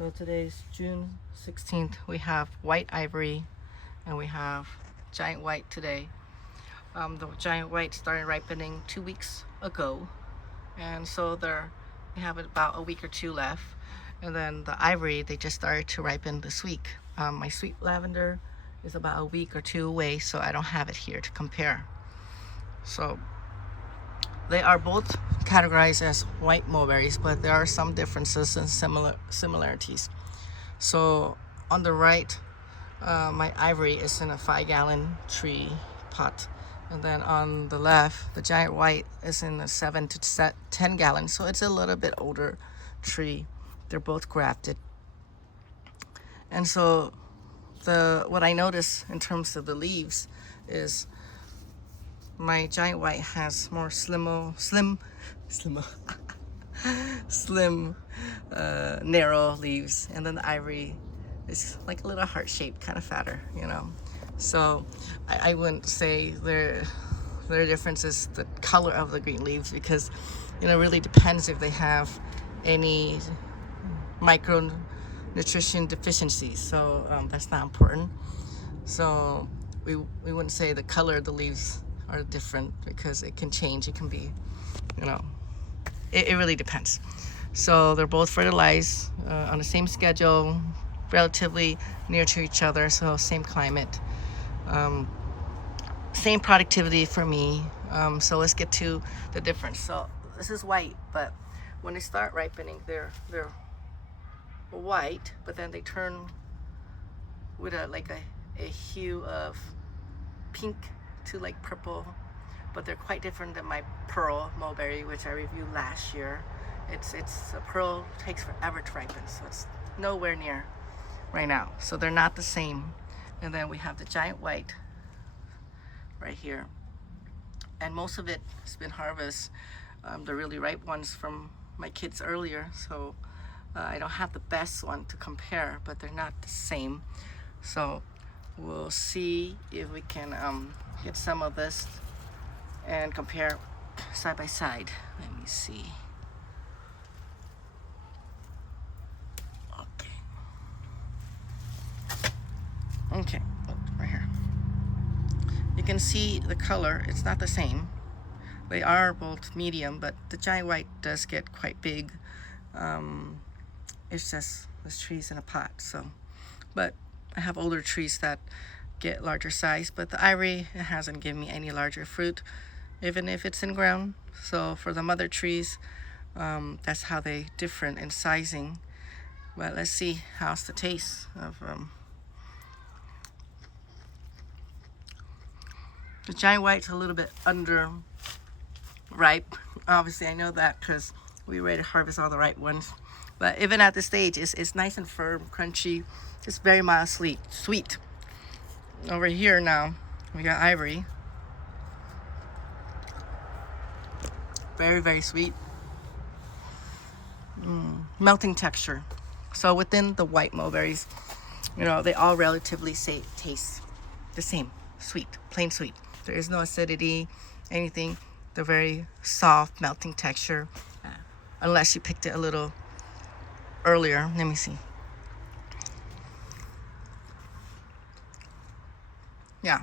So today's June 16th. We have white ivory and we have giant white today. The giant white started ripening 2 weeks ago, and so they have about a week or two left. And then the ivory, they just started to ripen this week. My sweet lavender is about a week or two away, so I don't have it here to compare. So they are both categorized as white mulberries, but there are some differences and similarities. So on the right, my ivory is in a 5-gallon tree pot, and then on the left, the giant white is in a 7 to 10 gallon. So it's a little bit older tree. They're both grafted, and so what I notice in terms of the leaves is my giant white has more slim, narrow leaves, and then the ivory is like a little heart-shaped, kind of fatter, you know. So I wouldn't say their difference is the color of the green leaves, because it really depends if they have any micronutrition deficiencies. So that's not important. So we wouldn't say the color of the leaves are different, because it can change. It can be, it really depends. So they're both fertilized on the same schedule, relatively near to each other, so same climate, same productivity for me. So let's get to the difference. So this is white, but when they start ripening, they're white, but then they turn with a hue of pink to like purple, but they're quite different than my pearl mulberry, which I reviewed last year. It's a pearl takes forever to ripen, so it's nowhere near right now. So they're not the same. And then we have the giant white right here, and most of it has been harvested. The really ripe ones from my kids earlier, so I don't have the best one to compare, but they're not the same. So we'll see if we can get some of this and compare side by side. Let me see. Okay, right here. You can see the color, it's not the same. They are both medium, but the giant white does get quite big. It's just this tree's in a pot, so. But I have older trees that get larger size, but the ivory, it hasn't given me any larger fruit, even if it's in ground. So for the mother trees, that's how they different in sizing. But let's see how's the taste of the giant white's a little bit under ripe. Obviously I know that because we ready to harvest all the ripe ones. But even at this stage, it's nice and firm, crunchy, just very mild sweet. Over here now, we got ivory. Very, very sweet. Melting texture. So within the white mulberries, they all relatively taste the same. Sweet, plain sweet. There is no acidity, anything. They're very soft, melting texture. Unless you picked it a little earlier. Let me see. Yeah.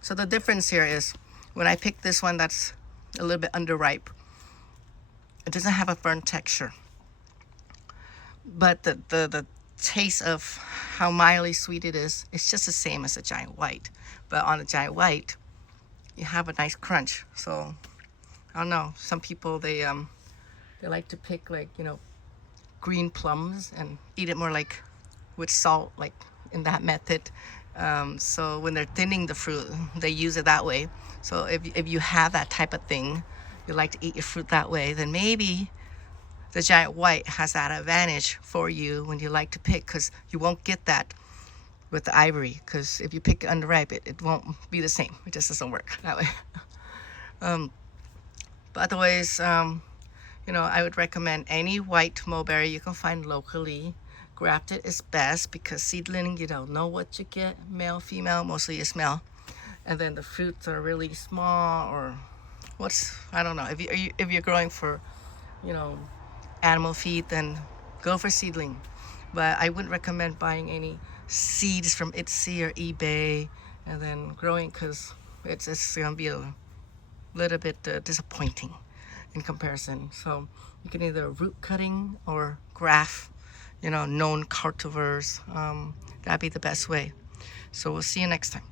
So the difference here is when I pick this one that's a little bit underripe, it doesn't have a burnt texture. But the taste of how mildly sweet it is, it's just the same as a giant white. But on a giant white, you have a nice crunch. So I don't know. Some people they like to pick green plums and eat it more like with salt, like in that method. So when they're thinning the fruit, they use it that way. So if you have that type of thing, you like to eat your fruit that way, then maybe the giant white has that advantage for you when you like to pick, because you won't get that with the ivory, because if you pick it underripe, it won't be the same. It just doesn't work that way. But otherwise, I would recommend any white mulberry you can find locally. Grafted is best, because seedling, you don't know what you get, male, female, mostly you smell. And then the fruits are really small, or I don't know. If you're growing for, animal feed, then go for seedling. But I wouldn't recommend buying any seeds from Etsy or eBay and then growing, because it's gonna be a little bit disappointing in comparison. So you can either root cutting or graft, known cultivars. That'd be the best way. So we'll see you next time.